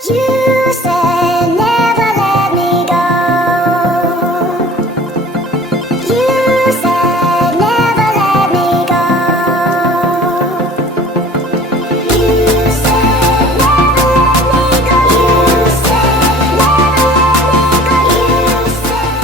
You said never let me go. You said never let me go. You said never let me go. You said never let me go. You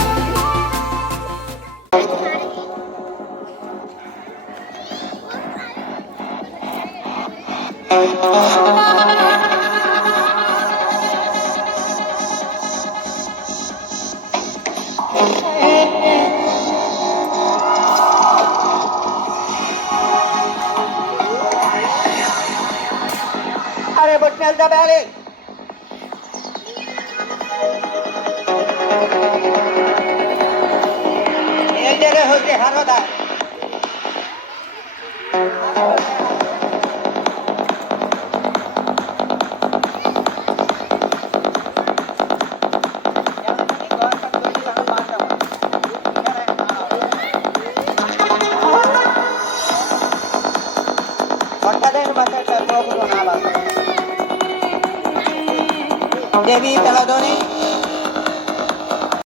अरे बटनेल दबाले एक जगह होते हर होता దేవి తలదోని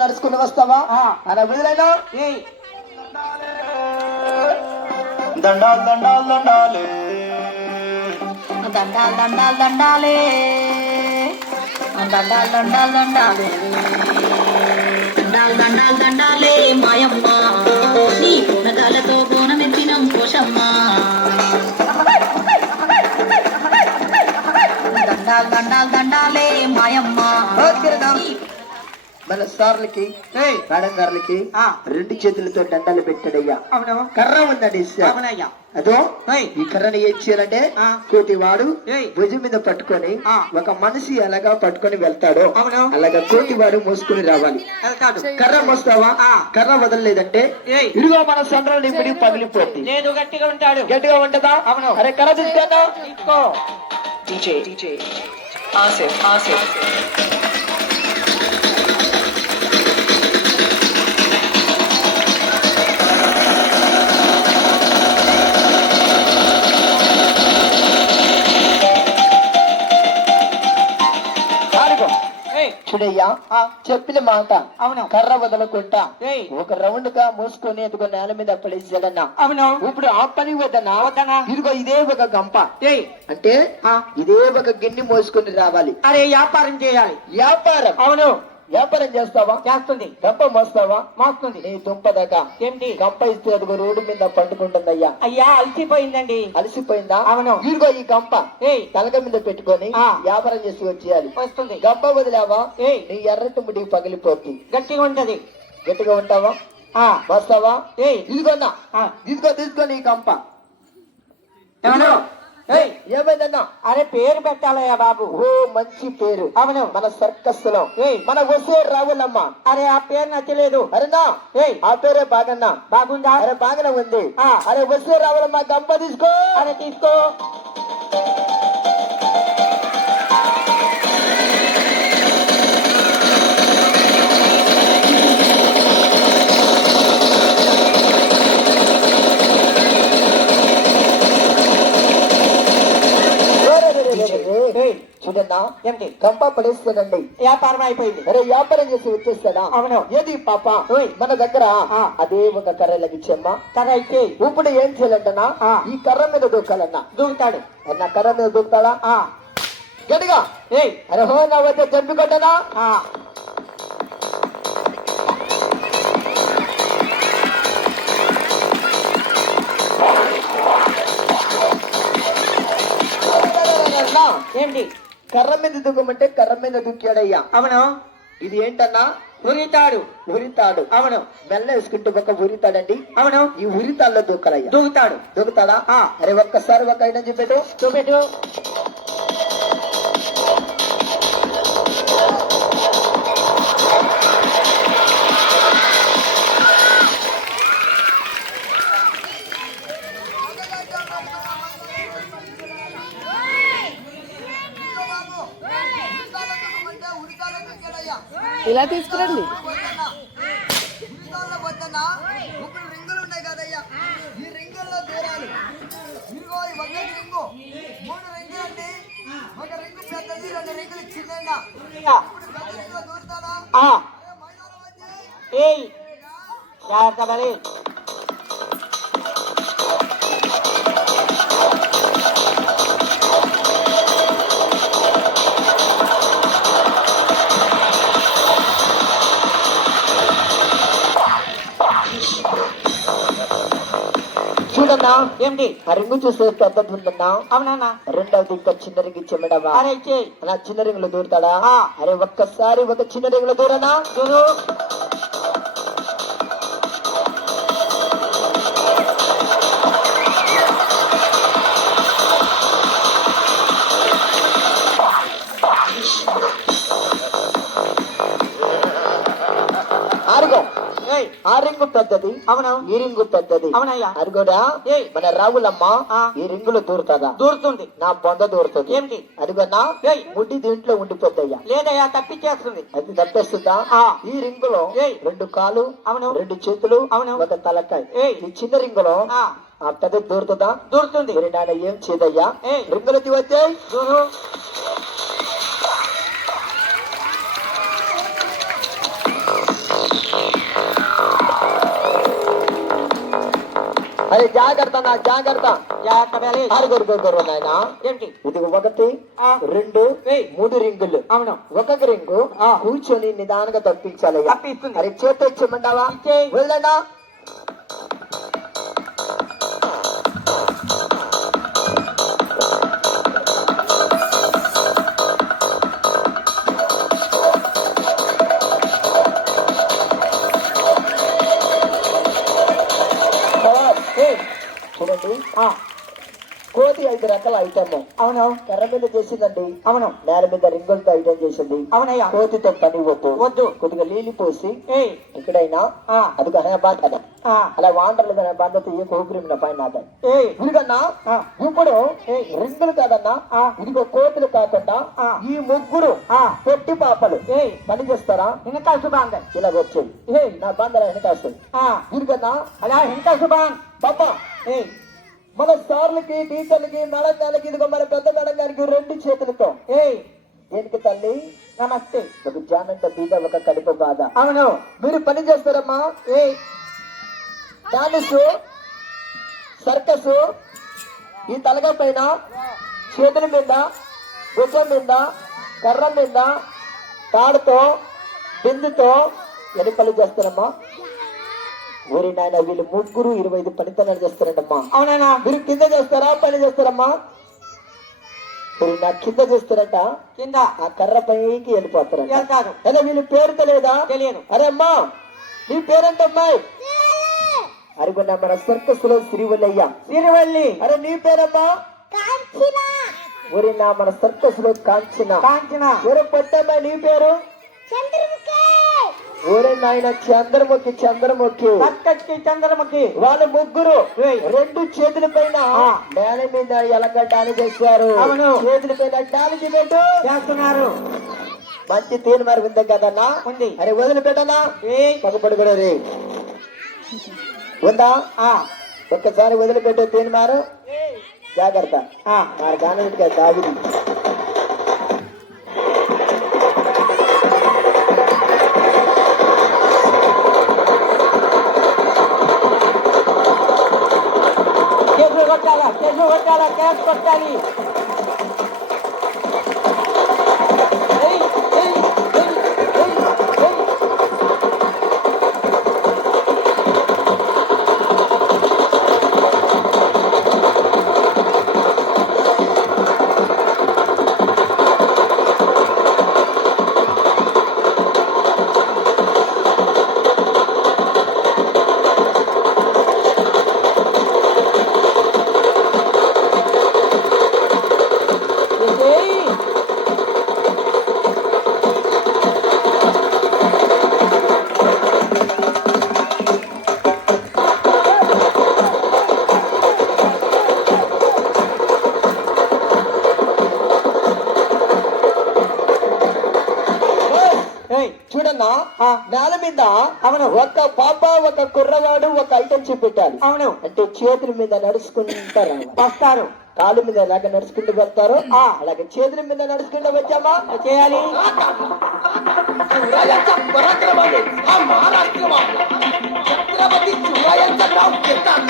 నడుచుకుని వస్తావా అలా వదిలేను దండాలు దండాలు దండాలు దండాలు దండాలు దండాలే దండాలు దండాలు దండాలే దండాలు దండాలు దండాలే మాయమ్మ నీ పునగాలతో బోనమెత్తినం కోశమ్మ దండాలు దండాలు దండాలే మాయమ్మ మన సార్లకి మేడం గారులకి రెండు చేతులతో దండాలు పెట్టాడయ్యా. కర్ర ఉందండి అదో ఈ కర్రని ఏం చేయాలంటే కోటి వాడు భుజం మీద పట్టుకొని ఒక మనిషి ఎలాగా పట్టుకొని వెళ్తాడో అలాగా కోటి వాడు మోసుకుని రావాలి. కర్ర మోస్తావా కర్ర వదలలేదంటే ఇదిగో మన సండ్ర నింపిడి పగిలిపోతుంది. లేదు గట్టిగా ఉంటాడు. గట్టిగా ఉంటదా? అరే కర్ర తీసుకో. DJ Asif చూడయ్యా చెప్పిన మాట అవును. కర్ర వదలకుండా ఒక రౌండ్ గా మోసుకొని ఎదుగో నేల మీద పడేసాడన్నా. అవును. ఇప్పుడు ఆ పని వద్దనా ఇదిగో ఇదే ఒక గంప అంటే ఇదే ఒక గిన్నె మోసుకొని రావాలి. అరే వ్యాపారం చేయాలి. వ్యాపారం అవును. వ్యాపారం చేస్తావా? చేస్తుంది. గంప మోస్తావా? మోస్తుంది. నీ దుంపదాకా ఏంటి గంప ఇస్తే అదిగో రోడ్డు మీద పండుకుంటుందయ్యా. అయ్యా అలసిపోయిందండి. అలసిపోయిందా? అవును. ఇదిగో ఈ గంప తలక మీద పెట్టుకొని వ్యాపారం చేసి వచ్చేయాలి. వస్తుంది. గంప వదిలేవా నీ ఎర్రటి ముడి పగిలిపోతుంది. గట్టిగా ఉంటది. గట్టిగా ఉంటావా? వస్తావా? ఇదిగోన్నా ఇదిగో తీసుకొని ఈ గంప ఏమైందన్నా? అరే పేరు పెట్టాలయ్యా బాబు. ఓ మంచి పేరు. అవును. మన సర్కస్ లో మన వసే రావులమ్మ. అరే ఆ పేరు నచ్చలేదు. అరేనా ఆ పేరే బాగన్నా. బాగుందా? అరే బాగానే ఉంది. అరే వసే రావులమ్మ గంప తీసుకో. అరే తీసుకో. చూడన్నా ఏంటి గంప పడేస్తాడండి. వ్యాపారం అయిపోయింది. అరే వ్యాపారం చేసి వచ్చేస్తాడా? అవును. ఏది పాప మన దగ్గర అదే ఒక కర్ర లభించమ్మా. కర్ర అయితే ఇప్పుడు ఏం చేయాలంటనా ఈ కర్ర మీద దూకాలన్నా. దూకుతాడు. నా కర్ర మీద దూకుతాడా? గట్టిగా అరే హో నా వద్ద జంపి కొట్టనా. ఏంటి కర్ర మీద దూకమంటే కర్ర మీద దూకాడయ్యా. అవును. ఇది ఏంటన్నా? ఉరితాడు. ఉరితాడు. అవును. మెల్ల వేసుకుంటూ ఒక ఉరితాడండి. అవును. ఈ ఉరితాడులో దూకాలయ్యా. దూకుతాడు. దూకుతాడా? అరే ఒక్కసారి ఒక ఐటమ్ చెప్పేటు చూపెట్టు. ఇలా తీసుకురండి. రింగులు ఉన్నాయి కదయ్యా. ఈ రింగుల్లో దూరాలు ఇదిగో ఈ 1 రింగు 3 రింగులు అండి. ఒక రింగు పెద్దది 2 రింగులు ఆ. ఏయ్ జాగ్రత్త మరి. చూడన్నా ఏమిటి? ఆ రింగు చూస్తే పెద్దది ఉందన్నా. అవునన్నా. రెండవది ఇంకా చిన్న రింగు ఇచ్చేమడవా? అరే ఇచ్చేయి. అలా చిన్న రింగులు దూరుతాడా? ఆ. అరే ఒక్కసారి ఒక చిన్న రింగులు దూరనా? చూడు. ఆరుగో. ఏయ్ ఆ రింగు పెద్దది, అవును. ఈ రింగు పెద్దది. అవునయ్యా. అదిగోడా ఏయ్. మన రావులమ్మ ఆ. ఈ రింగులు దూరుతుందా? దూరుతుంది. నా బొంద దూరుతుంది. ఏమిటి? అదిగోనా ఏయ్. ముడ్డి దీంట్లో ఉండిపోద్దయ్యా. లేదయ్యా, తప్పించేస్తుంది. అది తప్పేస్తుందా? ఆ. ఈ రింగులో ఏయ్. 2 కాలు, అవును. 2 చేతులు, అవును. ఒక తలకాయ. ఏయ్. ఈ చిన్న రింగులో ఆ. ఆ పెద్ద దూరుతుందా? దూరుతుంది. మరి నాన్న ఏం చేయదయ్యా? ఏయ్. రింగులు తీవచ్చే. చూడు. అరే జాగ్రత్త నా జాగ్రత్త. జాగ్రత్త మరి. ఆరుగురు నాయన. ఏమిటి? ఇది 1 ఆ. 2 ఏయ్. 3 రింగులు. అవును. ఒక రింగు ఆ. కూర్చొని నిదానంగా తప్పించాలయ్యా. తప్పిస్తుంది. అరే చేతి వచ్చేయమంటావా? ఇచ్చేయ్. వెళ్ళనా? చూడండి, ఆ. కోతి 5 రకాల ఐటమ్. అవును. కర్ర మీద చేసిందండి. అవును. నేల మీద రింగులతో ఐటమ్ చేసింది. అవునయ్యా. కోతితో పని వద్దు. వద్దు. కొద్దిగా నీళ్ళు పోసి ఏయ్. ఎక్కడైనా ఆ. అది బాధ ఆ. అలా వాండర్లు బాధతో ఏ కోపురిన పైన ఏయ్. ఇదిగన్నా ఆ. ఇప్పుడు రింగులు కాదన్నా. ఆ. ఇదిగో కోతులు కాకుండా ఆ. ఈ ముగ్గురు ఆ. పెట్టి పాపలు ఏయ్. పని చేస్తారా? వెనక శుభాంగ. ఇలా వచ్చేది. ఏయ్. నా బాంధర వెనకాస్తుంది. ఆ. ఇదిగన్నా అలా వెనక శుభాంగ్. బాబా ఏయ్. మన సార్లకి టీచర్లకి మేడం గారికి ఇదిగో మన పెద్ద మేడం గారికి 2 చేతులతో ఏయ్. దేనికి తల్లి? నమస్తే. ఒక జానంత బీద ఒక కడుపు బాధ. అవును. మీరు పని చేస్తారమ్మా? ఏయ్. డాన్స్, సర్కస్, ఈ తలగా పైన చేతుల మీద, భుజం మీద, కర్ర మీద, తాడుతో, బిందుతో ఎన్ని పనులు చేస్తారమ్మా? ఊరి నాయన వీళ్ళు ముగ్గురు 25 పనితనాలు చేస్తారంటమ్మా. అవునా? మీరు కింద చేస్తారా పని చేస్తారమ్మా? మీరు నా కింద చేస్తారట, కింద ఆ కర్ర పైకి వెళ్ళిపోతారంట. వెళ్తారు. అరే వీళ్ళు పేరు తెలియదా? తెలియదు. అరే అమ్మా నీ పేరేంటమ్మాయి? అరుగున్నా మన సర్కస్ లో శ్రీవల్లయ్య. సిరివల్లి. అరే నీ పేరమ్మా? ఊరి నా మన సర్కస్ లో కాంచన. కాంచన. ఊరు పొట్టమ్మా నీ పేరు? ఊరే నాయన చంద్రముఖి. చంద్రముఖి. పక్కకి చంద్రముఖి. వాళ్ళ ముగ్గురు ఏయ్. 2 చేతుల పైన ఆ. నేల మీద ఎలగడ్డాలు చేశారు. అవును. చేతుల పైన డాలికి పెట్టు చేస్తున్నారు. మంచి తీరు మరి ఉంది కదన్నా. ఉంది. అరే వదిలిపెట్టనా? ఏయ్. పక్కపడి కూడా రే ఉందా? ఆ. ఒక్కసారి వదిలిపెట్టే తీరు మారు. జాగ్రత్త. ఆ. మరి గానవిడిగా దావిది. కేసు కొట్టాలా, కేసు కొట్టాలా, కేసు కొట్టాలి. ఏయ్, ఏయ్, ఏయ్, ఏయ్, ఏయ్. చూడన్నా నేల మీద అవును. ఒక పాప ఒక కుర్రవాడు ఒక ఐటెం చూపెట్టాలి. అవును. అంటే చేతుల మీద నడుచుకుంటారు వస్తారు. కాలు మీద ఎలాగ నడుచుకుంటూ వెళ్తారో అలాగే చేతుల మీద నడుచుకుంటూ వచ్చామా చేయాలి. పరాక్రమాన్ని ఆ మహారాష్ట్ర छत्रपती शिवायांचं नाव घेतात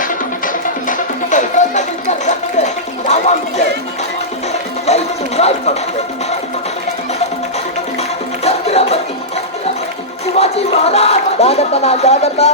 नावांचे जय शिवराय भक्त छत्रपती शिवाजी महाराज जागता जागता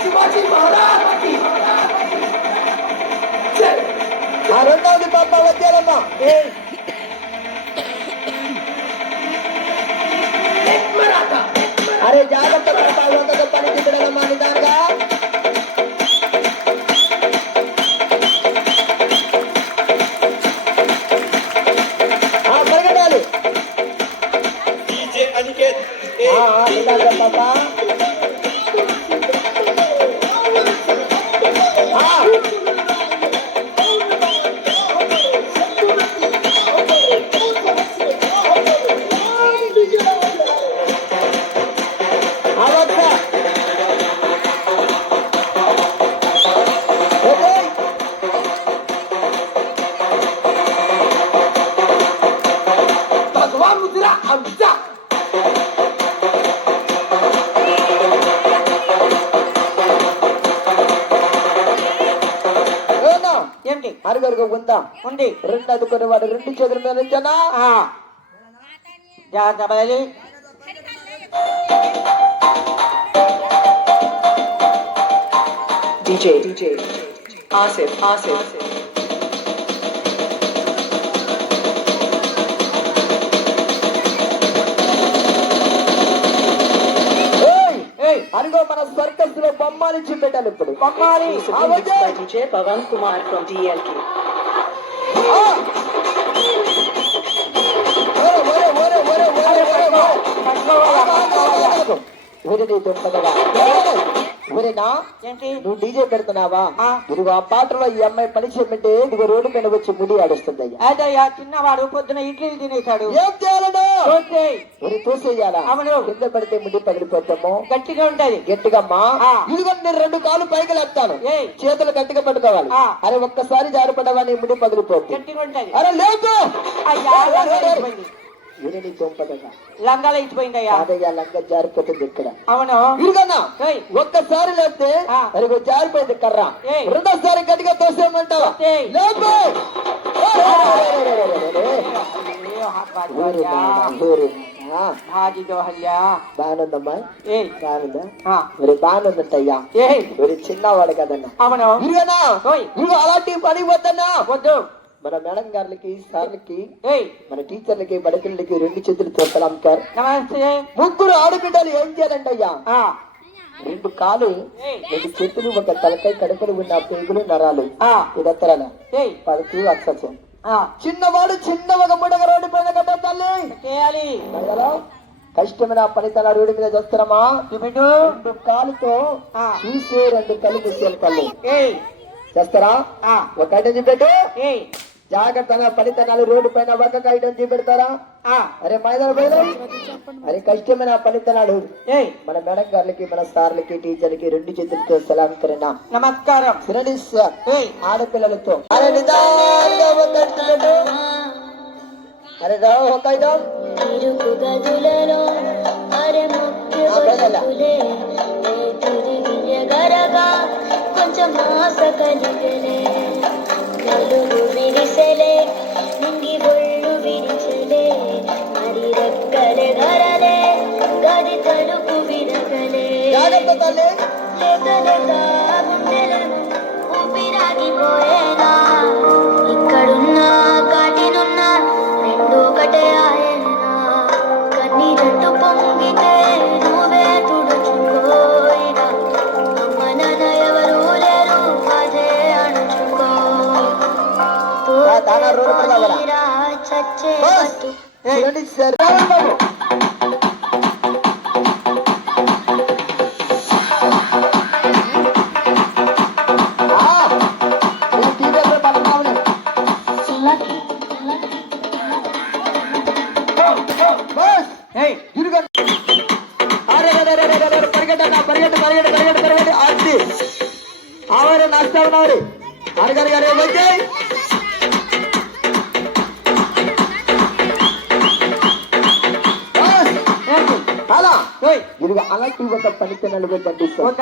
शिवाजी महाराज రెండవది పాప వచ్చారమ్మా అరే జాగ్రత్త పడతా పని తిప్పడమ్మా నిదానంగా పరిగెట్టాలి నిదానంగా పాప అరుగరుగు ఉందా ఉంది రెండు అదుకునే వాడు రెండు చేతుల మీద నుంచనా జాగ్రత్త బయలు DJ Asif అరుగో మన సర్కస్ లో బొమ్మాలి చూపెట్టాలి ఇప్పుడు బొమ్మాలి DJ Pavan Kumar from DLK. నువ్వు డీజే పెడుతున్నావా ఇదిగో ఆ పాటలో ఈ అమ్మాయి పని చెప్పంటే ఇదిగో రోడ్డు మీద వచ్చి ముడి ఆడుస్తుంది అదయ్యా చిన్నవాడు పొద్దున ఇడ్లీలు తినేశాడు ఏం చేయాలడు తోసేయాలా అవును కింద పడితే ముడి పగిలిపోతాము గట్టిగా ఉంటది గట్టిగమ్మా ఇదిగో నేను రెండు కాళ్ళు పైకి లేపుతాను చేతులు గట్టిగా పట్టుకోవాలి అరే ఒక్కసారి జారిపడవా నీ ముడి పగిలిపోతుంది గట్టిగా ఉంటది అరే లేదు లంగాలు ఇచ్చిపోయిందయ్యా అదయ్యా లంగా జారిపోతుంది ఇక్కడ అవును ఇరుగన్నా ఒక్కసారి లేస్తే అది జారిపోయింది కర్ర రెండోసారి గట్టిగా తోసేయమంటావా బాగుందమ్మా బాగుందా మరి బాగుందంటయ్యా మరి చిన్నవాడు కదన్నా అవును ఇరుగనా ఇరుగు అలాంటి పని వద్దన్నా వద్దు మన మేడం గారికి సార్లకి మన టీచర్లకి బడిపిల్లలకి రెండు చేతులతో సలాం సార్ ముగ్గురు ఆడబిడ్డలు ఏం చేయాలంటయ్యా రెండు కాలు రెండు చేతులు ఒక తలకాయ కడుపులు ఉన్న పేగులు నరాలు ఇదత్తరాల పడుతూ అక్షసం చిన్నవాడు చిన్న ఒక ముడగ రోడ్డు పైన కట్ట తల్లి చేయాలి కష్టమైన పనితన రోడ్డు మీద చూస్తారమ్మా రెండు కాలుతో చూసే రెండు కళ్ళు మూసేయాలి తల్లి చేస్తారా ఒక ఐటమ్ చూపెట్టు జాగ్రత్తగా పనితనాలు రోడ్డు పైన ఒక ఐటమ్ చూపెడతారా అరే మైదాన పోయినా అరే కష్టమైన పనితనాలు మన మేడం గారికి మన సార్లకి టీచర్లకి రెండు చేతులతో సలాం కరేనా నమస్కారం ఆడపిల్లలతో అరే నిదానంగా అరే రా ఒక ఐటమ్ కొంచెం ఆశ కలిగలే నలుగు విరిసలే నింగి ఒళ్ళు విరిచలే మరి రెక్కలే గరలే గది తలుపు విరగలే గుండెలను ఊపిరాగిపోయేనా ఇక్కడున్నా కాటినున్నా రెండు ఒకటే ఆయనా కన్నీ జట్టు పొంగితే నువ్వే తుడుచుకోయినా అమ్మ నాన్న ఎవరు దానా రోడ్డు పడదా పోనీరా చచ్చే బతుకు చూడండి సార్ ఆవారే నాస్తా ఉన్నారు అరగరు గారు వచ్చాయి అలా ఇదిగో అలాంటి ఒక పనికి నలుగురు కనిపిస్తాం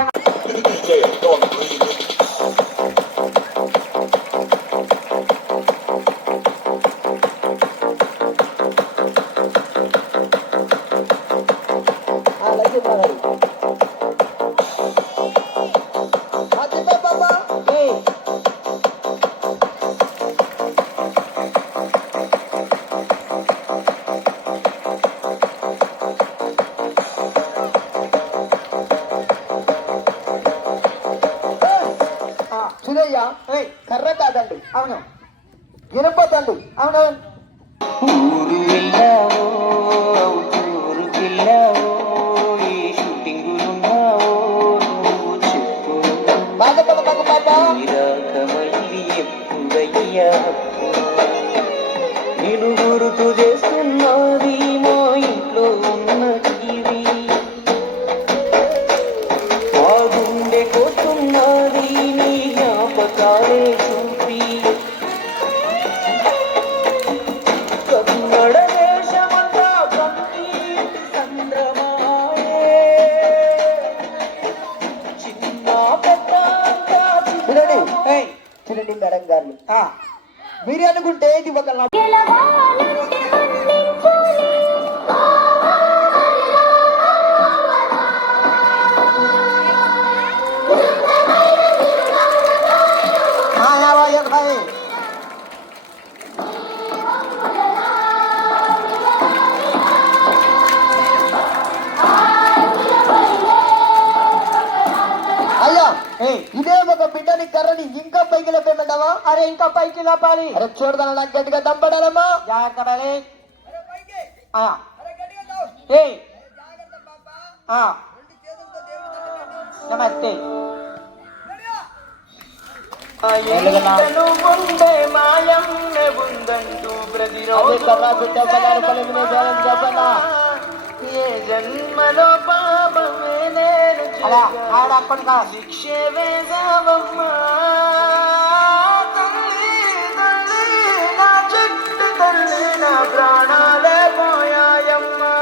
చూడయ్యా కర్ర కాదండి అవును వినపోతండి అవును ఊరు వెళ్ళావో ఊరు వెళ్ళావో ఈ షూటింగులున్నావో నువ్వు చెప్పు బాధపడ బాబా మళ్ళీ ఎప్పుడయ్యా నేను గుర్తు చేస్తున్నది మా ఇంట్లో ఉన్న టీవీ ఆ గుండె కోస్తున్నది నీ జ్ఞాపకాలే చూపి కన్నడ దేశమంతా కన్నీటి సంద్రమాయే చిన్న పెద్ద అంతా చూడండి ఏయ్, చూడండి మేడం గారు మీరు అనుకుంటే ఇది ఒక గెలవాలంటే మన్నించాలి అయ్యా ఇదే ఒక బిడ్డని కర్రని ఇంకా పైకి లేపేమంటావా అరే ఇంకా పైకి లేపాలి అరే చూడదాన నాకు గట్టిగా దంపడాలమ్మా జాగ్రత్త పడి. ఆ. ఏయ్. ఆ. నమస్తే ఉండే మాయమ్మె ఉందంటూ అదే కర్ర బిడ్డ పదాలు పలికిన జాలం చెప్పనా ఏ జన్మలో పాపమే నేను అలా ఆడప్పటికా శిక్షే వేసావమ్మా తల్లి తల్లి నా చెట్టు తల్లి నా ప్రాణాలే పోయాయమ్మా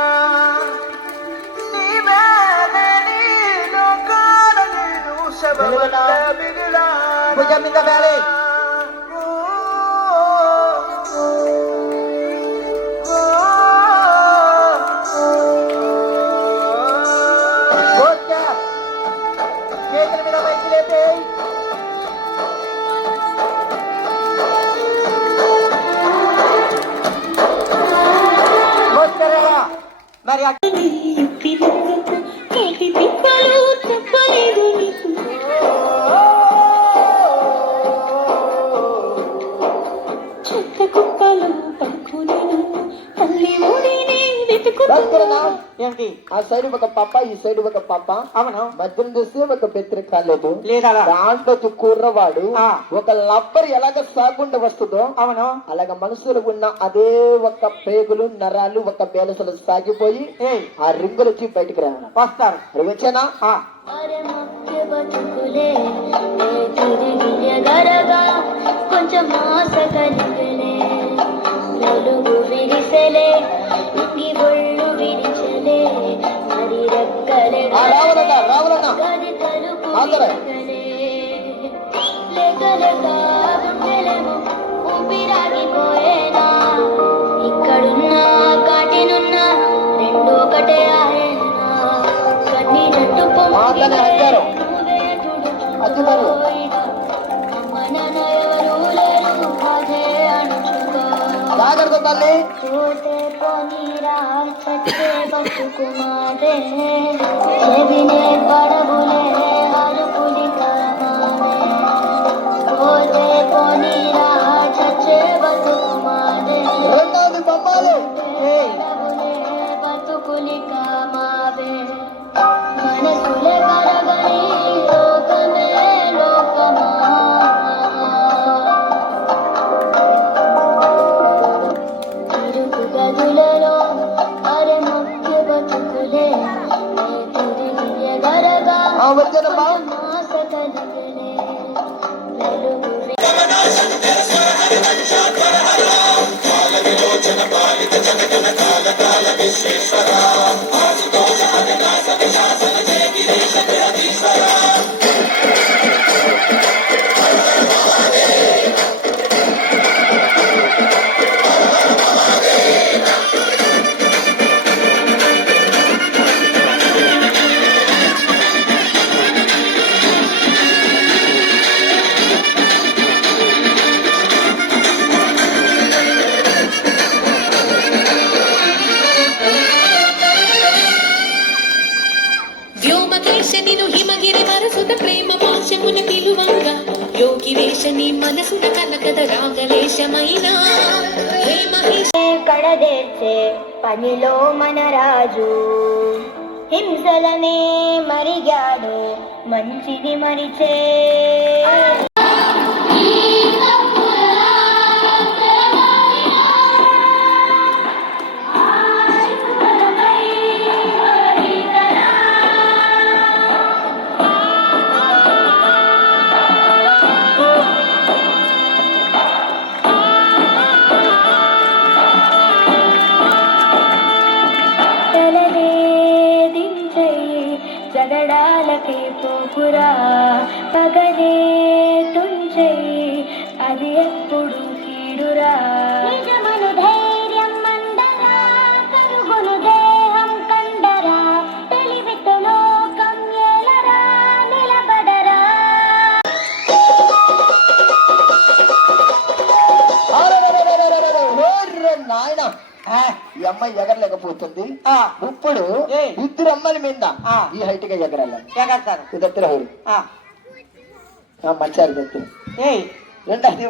నీ మీదే నీ లోకాల నేను శబవల్ల మిగిలా భుజం మీద వేలే చేతుల మీద పైకి లేపే మరి ఏంటి ఆ సైడ్ ఒక పాప ఈ సైడ్ ఒక పాప అవును మధ్యలో చూస్తే ఒక బెత్తరి కాలేదు లేదా దాంట్లో కుర్రవాడు ఆ. ఒక లబ్బర్ ఎలాగ సాగుండా వస్తుందో అవును అలాగ మనసులో ఉన్న అదే ఒక పేగులు నరాలు ఒక బేలసలు సాగిపోయి ఏయ్ ఆ రింగులు వచ్చి బయటికి రా వస్తారు అది వచ్చానా ఆ. అరే ముఖ్య బతుకులే ఏ తిరిగి ఎగరగా కొంచెం ఆశ కలిగలే నలుగు విరిసెలే ఇంగి ఒళ్ళు విరిచలే మరి రెక్కలే ఆ రావాలన్నా రావాలన్నా గది తలుపు ఆంధ్ర. విరగలే. లేక లేక గుండెలేమో ఊపిరాగిపోయేనా ఇక్కడున్నా కాటినున్నా రెండు ఒకటే ఆయనా కన్నీరట్టు ఆంధ్రనే హత్యారు. అజ్జిమారు. జాగ్రత్త తల్లి పోతే పోనీరా చచ్చే బతుకుమారే చెవినే పడవులే అరుపులి కమానే పోతే పోనీరా చచ్చే వ్యోమకేశనిను హిమగిరి మరసుత ప్రేమ పాశముని పిలువంగా యోగి వేషని మనసున కనకద రాగలేశమైన హే మహేశ కడదేర్చే పనిలో మన రాజు హింసలనే మరిగాడు మంచిది మరిచే జగడాలకే పోకురా పగలే తుంచెయ్యి అది ఎప్పుడు కీడురా నిజమను ధైర్యం మందరా కనుగొను దేహం కండరా తెలివితో లోకం ఏలరా నిలబడరా నాయన ఈ అమ్మాయి ఎగరలేకపోతుంది ఇప్పుడు ఇద్దరు అమ్మాయిల మీద ఈ హైట్ గా ఎగరాలి దగ్గర మచ్చారు దగ్గర రెండోది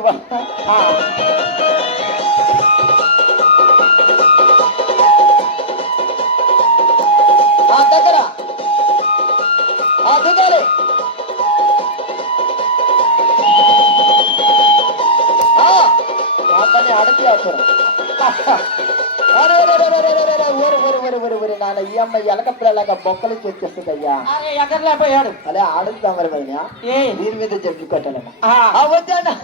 దగ్గర దిగాలి అడపి ఆచారు నాన్న ఈ అమ్మాయి ఎలక పిల్లలాగా బొక్కలు చేస్తుంది అయ్యా ఎగరలేకపోయాడు అదే ఆడుద్దాం మరి పైన దీని మీద జడ్లు కొట్టాలమ్మా వద్దానా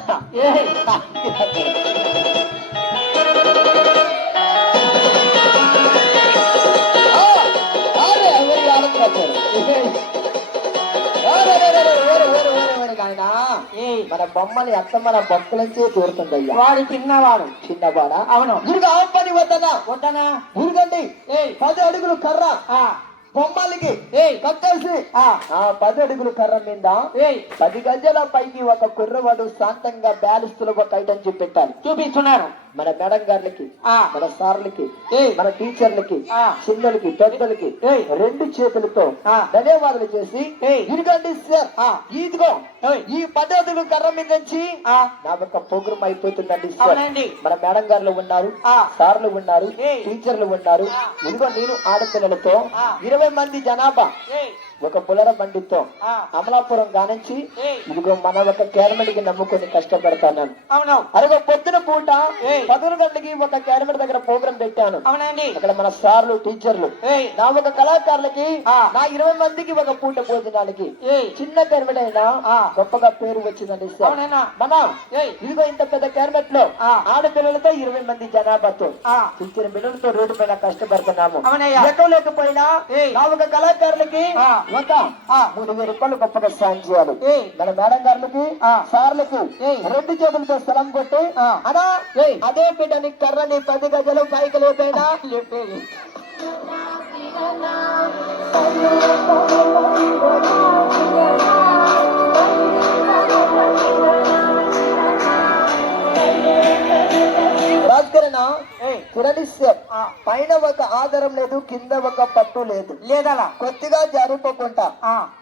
మన బొమ్మని అత్త మన బొక్కలకి తోరుతుందయ్యా వాడు చిన్నవాడు చిన్నవాడా అవును గురుగా ఆపని వద్దనా వద్దనా గురుగండి 10 అడుగులు కర్ర బొమ్మలకి కట్టేసి 10 అడుగులు కర్ర మీద 10 గజాల పైకి ఒక కుర్రవాడు శాంతంగా బ్యాలిస్తులు ఒక ఐటమ్ చూపెట్టాలి చూపిస్తున్నారు మన మేడం గారులకి మన సార్లకి మన టీచర్లకి చిన్నలకి పెద్దలకి 2 చేతులతో ధన్యవాదాలు చేసి ఇదిగోండి సార్ ఇదిగో ఈ 10 అడుగులు కర్ర మీద నుంచి నా ఒక ప్రోగ్రాం అయిపోతుందండి సార్ మన మేడం గారులు ఉన్నారు సార్లు ఉన్నారు టీచర్లు ఉన్నారు ఇదిగో నేను ఆడపిల్లలతో 20 మంది జనాభా ఒక పులర బండితో అమలాపురం గానించి ఇదిగో మన ఒక కేరమెడ్ కి నమ్ముకొని కష్టపడతాను అరగో పొద్దున పూట 11 గంటలకి ఒక కేరమెడ్ దగ్గర ప్రోగ్రాం పెట్టాను అక్కడ మన సార్లు టీచర్లు నా ఒక కళాకారులకి నా 20 మందికి ఒక పూట భోజనాలకి చిన్న కేరమెడ్ అయినా గొప్పగా పేరు వచ్చిందండి సార్ మన ఇదిగో ఇంత పెద్ద కేరమెడ్ లో ఆడపిల్లలతో 20 మంది జనాభాతో ఇచ్చిన బిడ్డలతో రోడ్డు పైన కష్టపడుతున్నాము ఎక్కడ లేకపోయినా నా ఒక కళాకారులకి ఒక 3000 రూపాయలు గొప్పగా సాయం చేయాలి మన మేడం గారులకి సార్లకి 2 చేతులతో స్థలం కొట్టి అనా అదే బిడ్డని కర్రని 10 గజాలు పైకి లేపైనా చెప్పేది పైన ఒక ఆధారం లేదు కింద ఒక పట్టు లేదు లేదలా కొద్దిగా జరుపుకుంటా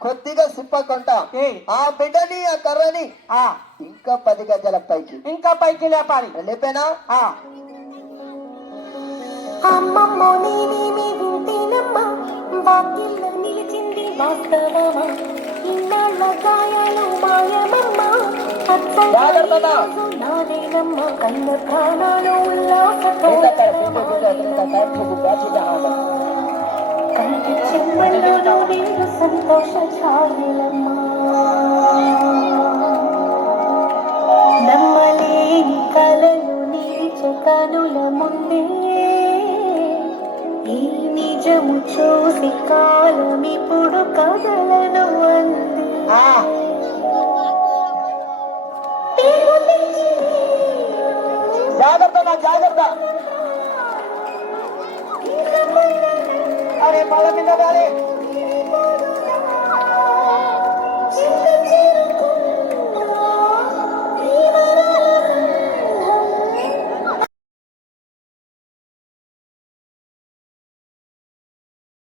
కొద్దిగా సిప్పకుంటా ఆ బిడ్డని ఆ కర్రని ఇంకా 10 గజాల పైకి లేపాలి లేపేనా అమ్మమ్మో నేనేమి వింటేనమ్మా వాకిల్లో నిలిచింది వాస్తవమా ఇన్నాళ్ళ గాయాలు మాయమమ్మా నాదేనమ్మా కన్న ప్రాణాలు కంటి చెమ్మల్లో నేను సంతోష ఛాయలమ్మా నమ్మలేని కలను నిలిచే కనుల ముందే ఈ చూసి కాలమిప్పుడు కదలను అంది జాగ్రత్త నా జాగ్రత్త. అరే మళ్ళ మీద